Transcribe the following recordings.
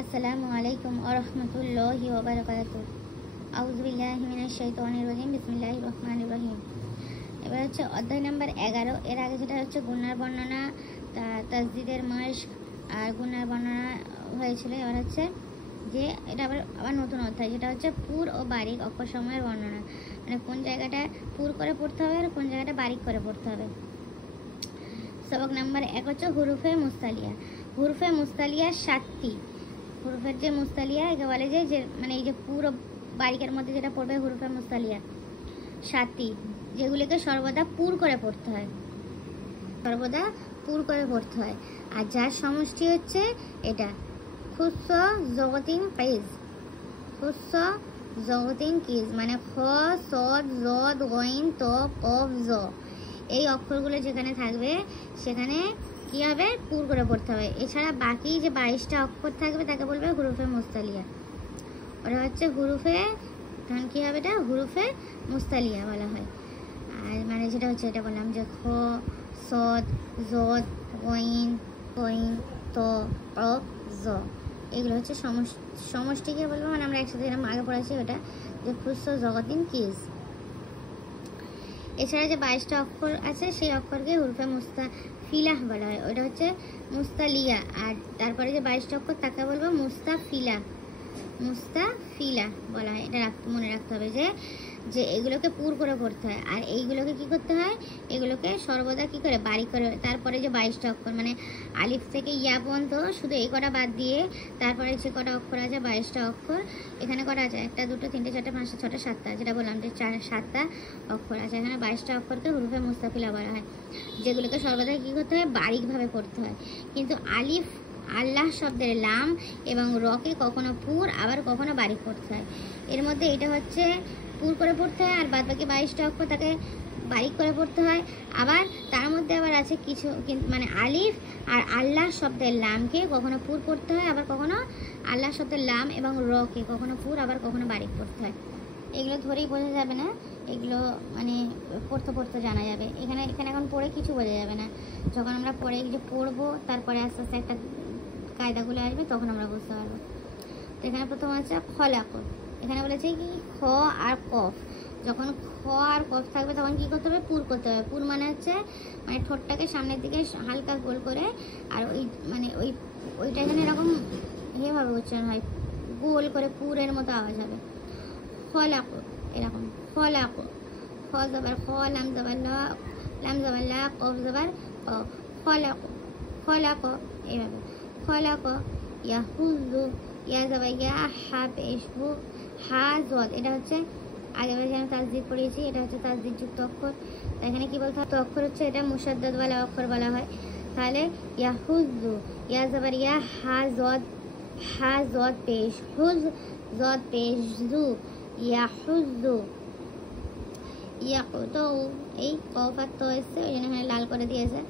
আসসালামু আলাইকুম ওয়া রাহমাতুল্লাহি ওয়া বারাকাতুহু। আউযু বিল্লাহি মিনাশ শাইতানির রাজিম। বিসমিল্লাহির রহমানির রহিম। এবার হচ্ছে অধ্যায় নাম্বার 11। এর আগে যেটা হচ্ছে গুণার বর্ণনা, তাসদিদের মাশক আর গুণার বর্ণনা হয়েছিল। এবার হচ্ছে যে এটা আবার নতুন অধ্যায়, যেটা হচ্ছে পুর ও বারিক অক্ষর সময়ের বর্ণনা, মানে কোন জায়গাটা পুর করে পড়তে হবে আর কোন জায়গাটা বারিক করে পড়তে হবে। সবক নাম্বার 1 হচ্ছে হুরুফে মুস্তালিয়া। হুরুফে মুস্তালিয়া 7টি। হুরুফের যে মুস্তালিয়া একে বলে যে মানে এই যে পুরো বারিকের মধ্যে যেটা পড়বে হুরুফে মুস্তালিয়া 7টি, যেগুলিকে সর্বদা পুর করে পড়তে হয়, সর্বদা পুর করে পড়তে হয়। আর যার সমষ্টি হচ্ছে এটা খুস্স জগতিন কিজ। খুস্স জগতিন কিজ মানে খ, সদ, জদ, গইন, ত, কফ, জ। এই অক্ষরগুলো যেখানে থাকবে সেখানে কী হবে, পুর করে পড়তে হবে। এছাড়া বাকি যে 22টা অক্ষর থাকবে তাকে বলবে হুরুফে মুস্তালিয়া। ওটা হচ্ছে হুরুফে, তখন কী হবে, এটা হুরুফে মুস্তালিয়া বলা হয়। আর মানে যেটা হচ্ছে এটা বললাম যে খ, সদ, জদ, গইন, কইন, ত, কফ, জ। এগুলো হচ্ছে সমষ্টিকে বলবো, মানে আমরা একসাথে এরকম আগে পড়াচ্ছি ওটা যে খুস্স জগতিন কিজ। এছাড়া যে 22টা অক্ষর আছে সেই অক্ষরকে হুরুফে মুস্তাফিলাহ বলা হয়, ওটা হচ্ছে মুস্তালিয়া। আর তারপরে যে 22টা অক্ষর তাকে বলবো মুস্তাফিলা। মুস্তাফিলা বলা হয়। এটা মনে রাখতে হবে যে যে এগুলোকে পুর করে পড়তে হয়। আর এইগুলোকে কি করতে হয়, এগুলোকে সর্বদা কি করে বারিক করে। তারপরে যে 22টা অক্ষর মানে আলিফ থেকে ইয়া পর্যন্ত শুধু এই কটা বাদ দিয়ে তারপরে যে কটা অক্ষর আছে 22টা অক্ষর, এখানে কটা আছে 1, 2, 3, 4, 5, 6, 7টা, যেটা বললাম যে 7টা অক্ষর আছে। এখানে 22টা অক্ষরকে হুরুফে মুস্তাফিলা বলা হয়, যেগুলোকে সর্বদা কী করতে হয়, বারিকভাবে পড়তে হয়। কিন্তু আলিফ, আল্লাহ শব্দের লাম এবং রকে কখনো পুর আবার কখনো বারিক পড়তে হয়। এর মধ্যে এটা হচ্ছে পুর করে পড়তে হয়, আর বাদ বাকি 22টা অক্ষর তাকে বারিক করে পড়তে হয়। আবার তার মধ্যে আবার আছে কিছু মানে আলিফ আর আল্লাহ শব্দের লামকে কখনো পুর পড়তে হয়, আবার কখনো আল্লাহ শব্দের লাম এবং রকে কখনো পুর আবার কখনো বারিক পড়তে হয়। এগুলো ধরেই বোঝা যাবে না, এগুলো মানে পড়তে পড়তে জানা যাবে। এখানে এখন পড়ে কিছু বোঝা যাবে না। যখন আমরা পড়ে যে পড়বো তারপরে আস্তে আস্তে একটা কায়দাগুলো আসবে তখন আমরা বুঝতে পারবো। তো এখানে প্রথম আছে খলাক। এখানে বলেছে কি খ আর কফ, যখন খ আর কফ থাকবে তখন কি করতে হবে, পুর করতে হবে। পুর মানে হচ্ছে মানে ঠোঁটটাকে সামনের দিকে হালকা গোল করে, আর ওই মানে ওইটা যেন এরকম এভাবে উচ্চারণ হয়, গোল করে পুরের মতো আওয়াজ হবে। খলাক, এরকম খলাক। খ জবর খ, লাম জবর লা, লাম জবর লা, কফ জবর ক। খলাক, খলাক, এইভাবে খলাক। ইয়াহুযু, ইয়া জবর ইয়া, হা পেশ হু, হা জদ। এটা হচ্ছে আগের বারে আমি তাসদিদ পড়িয়েছি, এটা হচ্ছে তাসদিদ যুক্ত অক্ষর। এখানে কি বলতে হয়, তো অক্ষর হচ্ছে এটা মুশাদ্দাদ ওয়ালা অক্ষর বলা হয়। তাহলে ইয়াহুযু, ইয়া জবর ইয়া, হা জদ, হা জদ পেশ হুজ, জদ পেশ জু, ইয়াহুযু। ইয়াকুতু, এই কফ আর তো এসছে ওই জন্য এখানে লাল করে দিয়েছে।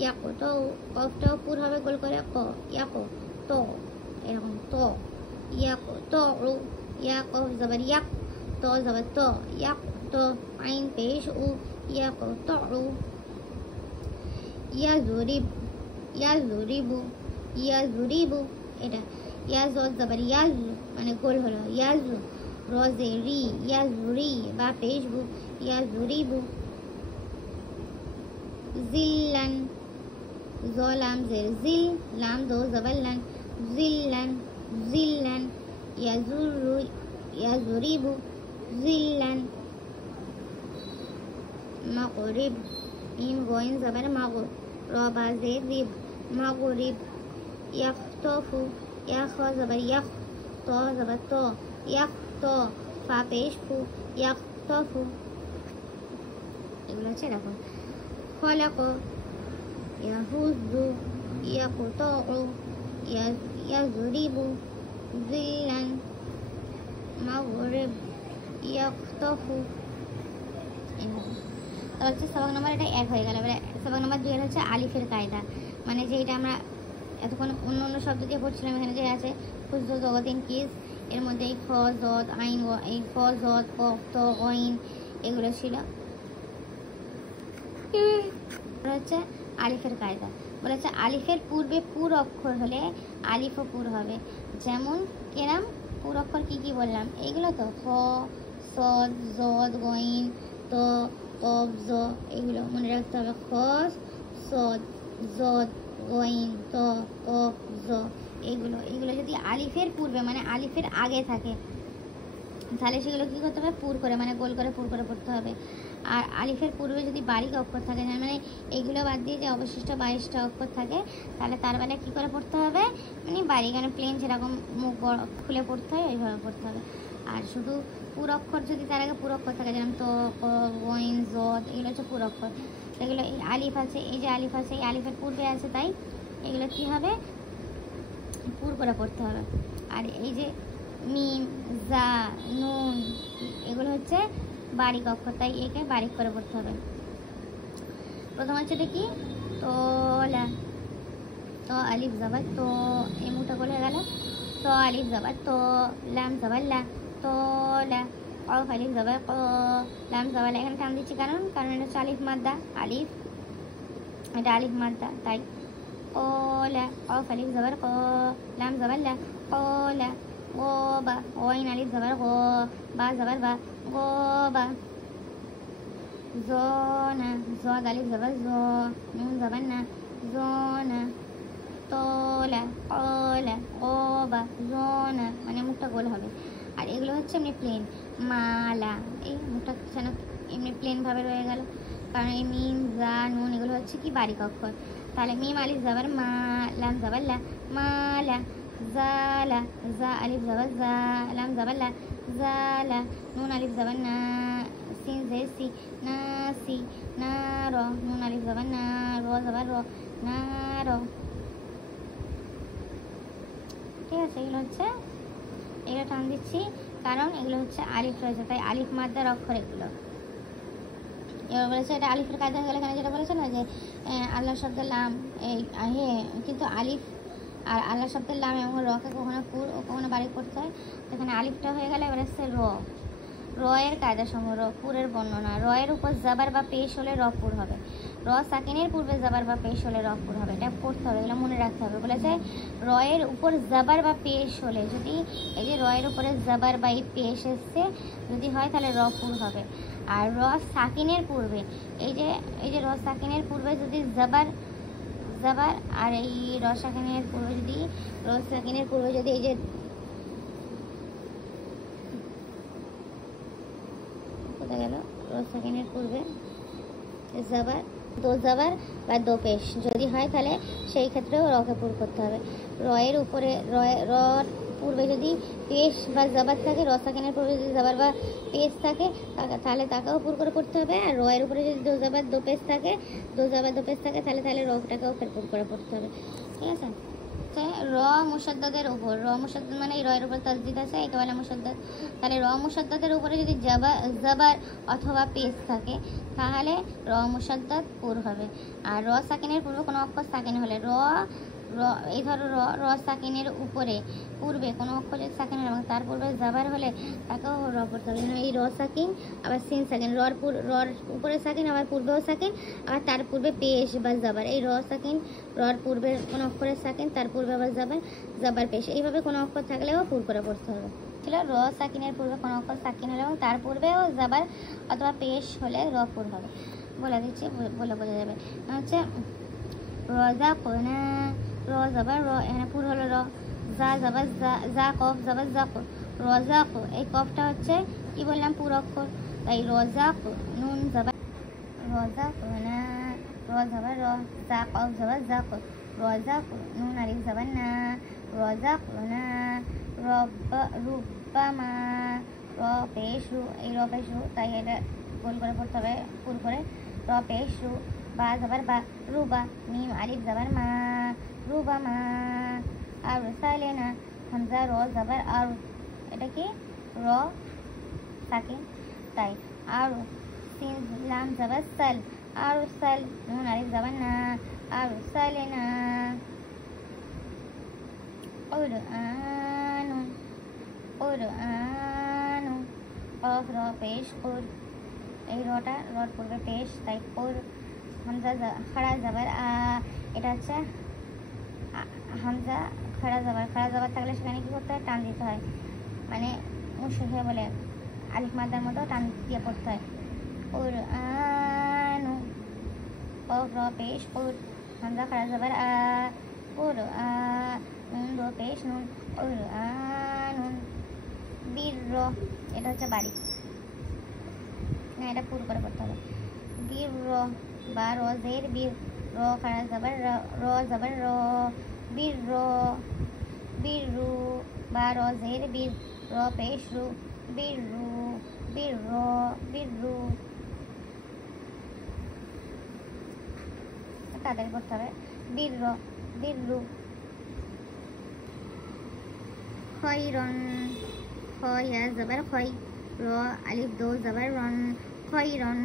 ইয়াকুতু, কফটাও পুর হবে গোল করে ক, ইয়াকু তো, এরকম তো। ইয়াকুতু, ইয়া কফ জবর ইয়াক, তো জবর তো, ইয়াক তো, আইন পেশ উ, ইয়াকুতু। ইয়াজুরিব, ইয়াজুরিবু, ইয়াজুরিবু। এটা ইয়া জদ জবর ইয়াজু মানে গোল হলো, ইয়াজু। রজে রি, ইয়াজুরি বা পেশবু, ইয়াজুরিবু। জিল্লান, জ লাম জের জিল, লাম দো জবর লান, জিল্লান, জিল্লান। ইয়াজুরু, ইয়াজুরিবু, জিল্লান। মাগরিব, মিম গইন জবর মাগ, র বা জের রিব, মাগরিব। ইয়াখতফু, ইয়া খ জবর ইয়াখ, তো জবর তো, ইয়াখ তো, ফা পেশ ফু, ইয়াখতফু। এগুলো হচ্ছে এরকম। খলাক, ইয়াহুযু, ইয়াকুতু, ইয়াজুরিবু, জিল্লান। মাগরিব, ইয়াখতফু। তাহলে হচ্ছে সবক নম্বর এটা 1 হয়ে গেল। এবার সবক নম্বর 2 হচ্ছে আলিফের কায়দা, মানে যে এটা আমরা এতক্ষণ অন্য অন্য শব্দ দিয়ে পড়ছিলাম। এখানে যে আছে খুস্স জগতিন কিজ, এর মধ্যে এই খ জদ আইন, এই খ জদ কফ ত গইন এগুলো ছিল। হচ্ছে আলিফের কায়দা। বলেছে আলিফের পূর্বে পুর অক্ষর হলে আলিফও পুর হবে। যেমন কেরাম পুর অক্ষর কি কি বললাম, এগুলো তো খ, সদ, জদ, গইন, ত, কফ, জ, এগুলো মনে রাখতে হবে। খ, সদ, জদ, গইন, ত, কফ, জ, এগুলো এগুলো যদি আলিফের পূর্বে মানে আলিফের আগে থাকে তাহলে সেগুলো কী করতে হবে, পুর করে মানে গোল করে পুর করে পড়তে হবে। আর আলিফের পূর্বে যদি বারিক অক্ষর থাকে, মানে এইগুলো বাদ দিয়ে যে অবশিষ্ট 22টা অক্ষর থাকে, তাহলে তার বেলায় কী করে পড়তে হবে, মানে বারিক মানে প্লেন যেরকম মুখ খুলে পড়তে হয় ওইভাবে পড়তে হবে। আর শুধু পুর অক্ষর যদি তার আগে পুর অক্ষর থাকে, যেমন তো, ক, গইন, জদ, এগুলো হচ্ছে পুর অক্ষর। সেগুলো এই আলিফ আছে, এই যে আলিফ আছে এই আলিফের পূর্বে আছে, তাই এগুলো কী হবে, পুর করে পড়তে হবে। আর এই যে মিম, জা, নুন, এগুলো হচ্ছে বারিক অক্ষর, তাই একে বারিক করে পড়তে হবে। প্রথম হচ্ছে এটা কি, তোলা, তো আলিফ জাবার তো, এই মুখটা বলে গেল, তো আলিফ জাবার তো, লাম জাবার লা, তোলা, কফ আলিফ জাবার ক, লাম জাবার লা। এখানে টান দিচ্ছি কারণ এটা হচ্ছে আলিফ মাদ্দা, আলিফ এটা আলিফ মাদ্দা, তাই ওলা, কফ আলিফ জাবার ক, লাম জাবার লা, ওলা, গোবা, ওয়াইন আলিফ জাবার গো, বা জাবার বা, গোবা, জোনা, জদ আলিফ জাবার জো, নুন জাবার না, জোনা, তোলা, ওলা, গোবা, জোনা, মানে মুখটা গোল হবে। আর এগুলো হচ্ছে এমনি প্লেন, মালা, এই মুখটা যেন এমনি প্লেন ভাবে রয়ে গেল, কারণ এই মিম, জা, নুন এগুলো হচ্ছে কি বারিক অক্ষর। তাহলে মিম আলিফ জাবার মা, লাম জাবার লা, মালা, জালা, জা আলিফ জাবার জা, লাম জাবার লা, জালা, নুন আলিফ জাবার না, সিন জে সি, না সি, না র, নুন আলিফ জাবার না, র জাবার র, না র। ঠিক আছে, এগুলো হচ্ছে, এগুলো টান দিচ্ছি কারণ এগুলো হচ্ছে আলিফ রয়েছে, তাই আলিফ মাদ্দার অক্ষর এগুলো। এবার বলেছে এটা আলিফের কাজ হয়ে গেলে, এখানে যেটা বলেছে না যে আল্লাহ শব্দের লাম, এই হে কিন্তু আলিফ আর আল্লাহ শব্দের লাম এবং রকে কখনো পুর ও কখনো বারিক করতে হয়, এখানে আলিফটা হয়ে গেলে এবার হচ্ছে র, র এর কায়দা সমূহ, র পুরের বর্ণনা, র এর উপর জাবার বা পেশ হলে র পুর হবে, র সাকিনের পূর্বে জাবার বা পেশ হলে র পুর হবে, এটা পড়তে হবে, এগুলো মনে রাখতে হবে। বলেছে র এর উপর জাবার বা পেশ হলে, যদি এই যে র এর উপরে জাবার বা এই পেশ এসছে যদি হয় তাহলে র পুর হবে। আর র সাকিনের পূর্বে, এই যে র সাকিনের পূর্বে যদি জাবার আর এই র সাকিনের পূর্বে যদি এই যে কোথায় গেল, র সাকিনের পূর্বে জাবার, দো জাবার বা দো পেশ যদি হয় তাহলে সেই ক্ষেত্রেও রকে পুর করতে হবে। রয়ের উপরে রর পূর্বে যদি পেশ বা জাবার থাকে, র সাকিনের পূর্বে যদি জাবার বা পেশ থাকে তাহলে তাকেও পুর করে পড়তে হবে। আর রয়ের উপরে যদি দো জাবার দো পেশ থাকে, তাহলে রটাকেও ফের পুর করে পড়তে হবে। ঠিক আছে, র মুসাদ্দাদের উপর, র মুসাদ্দাদ মানে এই রয়ের উপর তাসদিদ আছে, একে বলে মুসাদ্দাদ। তাহলে র মুসাদ্দাদের উপরে যদি জাবার অথবা পেশ থাকে তাহলে র মুসাদ্দাদ পুর হবে। আর র সাকিনের পূর্বে কোনো অক্ষর সাকিন হলে এই ধরো র সাকিনের পূর্বে কোনো অক্ষর যদি সাকিন হলে এবং তার পূর্বে জাবার হলে তাকেও র পড়তে হবে। এই র সাকিন আবার সিন সাকিন, রর উপরে সাকিন আবার পূর্বেও সাকিন, আবার তার পূর্বে পেশ বা জাবার, এই র সাকিন, রর পূর্বে কোনো অক্ষরের সাকিন, তার পূর্বে আবার জাবার পেশ, এইভাবে কোনো অক্ষর থাকলেও পুর করে পড়তে হবে। ছিল র সাকিনের পূর্বে কোনো অক্ষর সাকিন হলে এবং তার পূর্বেও জাবার অথবা পেশ হলে র পুর হবে। বলে দিচ্ছি, বলে বোঝা যাবে। হচ্ছে রজা কোনা, র জাবার র, এখানে পুর হলো র, যা জাবার যা, কফ জাবার জাক, রজাক, এই কফটা হচ্ছে কি বললাম পুর অক্ষর, তাই রজাক, নুন জাবার রজাক না, র জাবার র, যা কফ জাবার জাক, রজাক, নুন আলিফ জাবার না, রজাক না, রুব্বামা, র পেশ রু, এই র পেশ রু, তাই এটা গোল করে পড়তে হবে পুর করে, র পেশ রু, বা জাবার বা, রুবা, মিম আলিফ জাবার মা, রুবা মা, আর সাইলে না, হামজা র জাবার আর, এটা কি র সাকিন, তাই আর সিন লাম জাবার সাল, আর সাল, নুন আলিফ জাবার না, আর সাইলে না, আনু, কফ র পেশ কুর, এই রর পূর্বে পেশ, তাই কুর, হামজা খাড়া জাবার এটা হচ্ছে হামজা খাড়া জবর থাকলে সেখানে কি করতে হয়, টান দিতে হয়, মানে মুশরিক বলে আলিফ মাদ্দার মতো টান দিয়ে পড়তে হয়। কুরআনু, কফ র পেশ কুর, হামজা খাড়া জবর আ, নুন দো পেশ নুন, কুরআনুন। বীর, এটা হচ্ছে বাড়ি, না এটা পুরো করে করতে হবে। বীর, বা র জের বীর, র খাড়া জবর র জবর র, বীর, বীরু, বা র জের বীর, র পেশ রু, বীরু, বীর, বীরু। তাদের করতে হবে বীর, বীরু। খয়রন, খ ইয়া জবর খয়, র আলিফ দো জবর রন, খয়রন।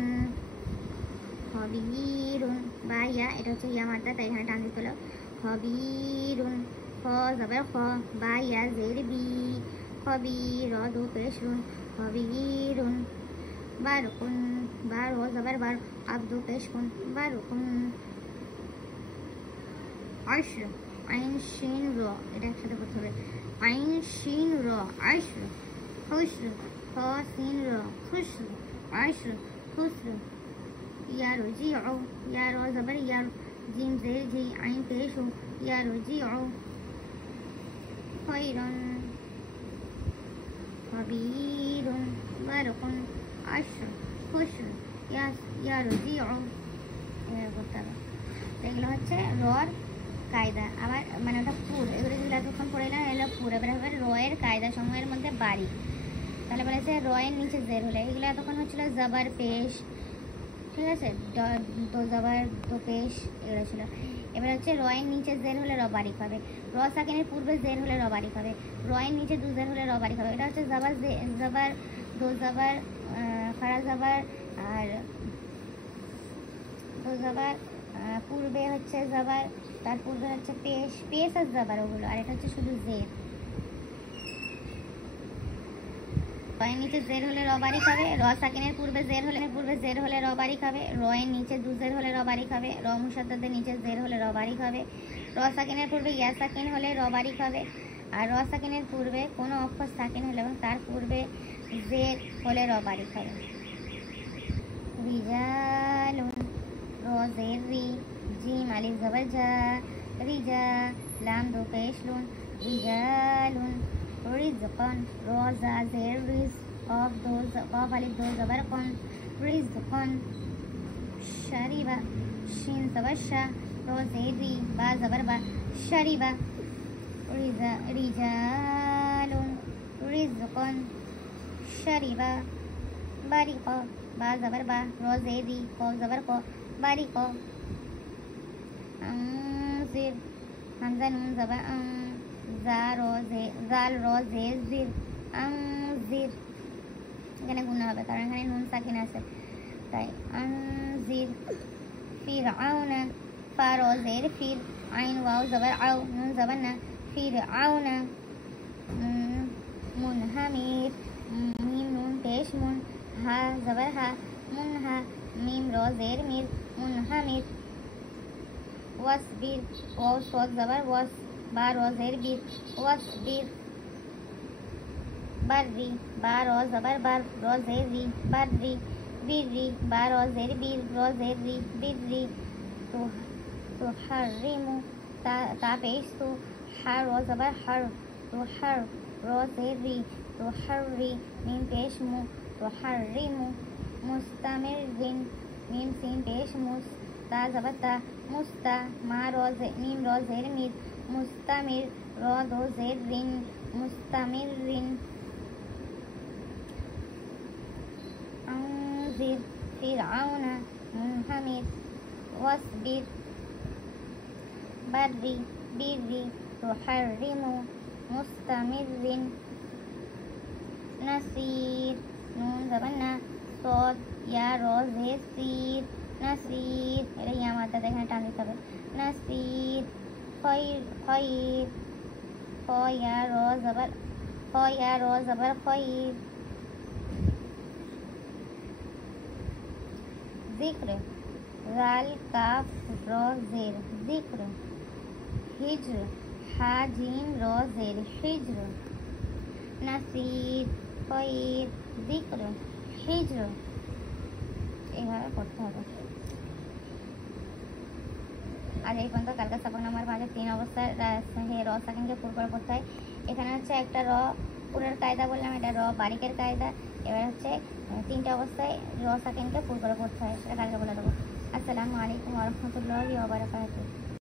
খবীরুন, বা ইয়া, এটা হচ্ছে ইয়া মাদ্দা, তাই এখানে টান দিতে হলো। খবীরুন, খ জবর খ, বা ইয়া জের বি, খবীর, র দো পেশ রুন, খবীরুন। বারকুন, বা র জবর বার, আব দো পেশ কুন, বারকুন। আশর, আইন শিন র, এটা একসাথে করতে হবে, আইন শিন র, আশর। খুশর, খ সিন র, খুশর, আশর, খুশর। ইয়ারজিউ, ইয়া র জবর ইয়ার, জিম জের জি, আইন পেশ হু, ইয়ারজিউ। খয়রন, খবীরুন, বারকুন, আশর, খুশর, ইয়ারজিউ। এভাবে করতে হবে। এগুলো হচ্ছে রর কায়দা। আবার মানে ওটা পুর, এগুলো যেগুলো এতক্ষণ পড়ে এলাম এগুলো পুর। এবার হবে রয়ের কায়দা সমূহের মধ্যে বাড়ি। তাহলে বলেছে রয়ের নিচে জের হলে, এগুলো এতক্ষণ হচ্ছিল জবর পেশ, ঠিক আছে, দো জবর দো পেশ এগুলো ছিল। এবার হচ্ছে রয়ের নিচে জের হলে রবারিক হবে, র সাকিনের পূর্বে জের হলে রবারিক হবে, রয়ের নিচে দু জের হলে রবারিক হবে। এটা হচ্ছে জবর জবর দো জবর খাড়া জবর, আর দো জবর পূর্বে হচ্ছে জবর, তার পূর্বে হচ্ছে পেশ, পেশ আর জবর ওগুলো, আর এটা হচ্ছে শুধু জের। রয়ের নিচে জের হলে রবারিক হবে, র সাকিনের পূর্বে জের হলে রবারিক হবে, রয়ের নিচে দু জের হলে রবারিক হবে, র মুশাদ্দাদের নিচে জের হলে রবারিক হবে, র সাকিনের পূর্বে ইয়া সাকিন হলে রবারিক হবে, আর র সাকিনের পূর্বে কোনো অক্ষর সাকিন হলে এবং তার পূর্বে জের হলে রবারিক হবে। রিজালুন, র জের রি, জিম আলিফ জবর জা, রিজা, লাম দো পেশ লুন, রিজালুন। রিজকান, র জা জের রিজ, কফ আলিফ দো জবর কন, রিজকান। শারিবা, শিন জবর শা, র জের রি, বা জবর বা, শারিবা। রিজালুন, রিজকান, শারিবা। বারিকা, বা জবর বা, র জের রি, কফ জবর ক, বারিকা। আনজির, হামজা নুন জবর আন, জাল র জের জির, আনজির। এখানে গুণা হবে কারণ এখানে নুন সাকিন আছে, তাই আনজির। ফিরআউনা, ফা র জের ফির, আইন ওয়াও জবর আও, নুন জবর না, ফিরআউনা। মুনহামির, মিম নুন পেশ মুন, হা জবর হা, মুনহা, মিম র জের মির, মুনহামির। ওয়াসবির, ওয়াও সদ জবর ওয়াস, বা র জের বীর, ওয়াসবির। বাররি, বা র জবর বার, র জের রি, বাররি। বীররি, বা র জের বীর, র জের রি, বীররি। তুহাররিমু, তা পেশ তু, হা র জবর হার, তুহার, র জের রি, তুহাররি। মিম পেশ মু, তুহাররিমু। মুস্তামিরিন, মিম সিন পেশ মুস, তা জবর তা, মুস্তা। মিম র জের মির, মুস্তামির, র দো জের রিন, মুস্তামিরিন। আনজির, ফিরআউনা, মুনহামির। ওয়াসবির, বাররি, বীররি। তুহাররিমু, মুস্তামিরিন। নাসির, নুন জবর না, সদ ইয়া র জের সির, নাসির। এটা ইয়া মাদ্দা, এখানে টান দিতে হবে, নাসির। খয়র, খ ইয়া র জবর খয়র। জিক্র, রাল কাফ র জের যিক্র, হিজর হা জিম র জের হিজর, নাসির ফয়ের যিক্র হিজর। এইভাবে পড়তে হবে। আর এই পর্যন্ত কালকা সাবক নাম্বার 5 3 অবস্থায় র সাকিনকে পুর করে পড়তে হয়। এখানে হচ্ছে একটা র পুরের কায়দা বললাম, এটা র বারিকের কায়দা। এবার হচ্ছে 3টে অবস্থায় র সাকিনকে পুর করে পড়তে হয়, সেটা কালকে বলে দেবো। আসসালামু আলাইকুম ওয়া রাহমাতুল্লাহি ওয়া বারাকাতুহু।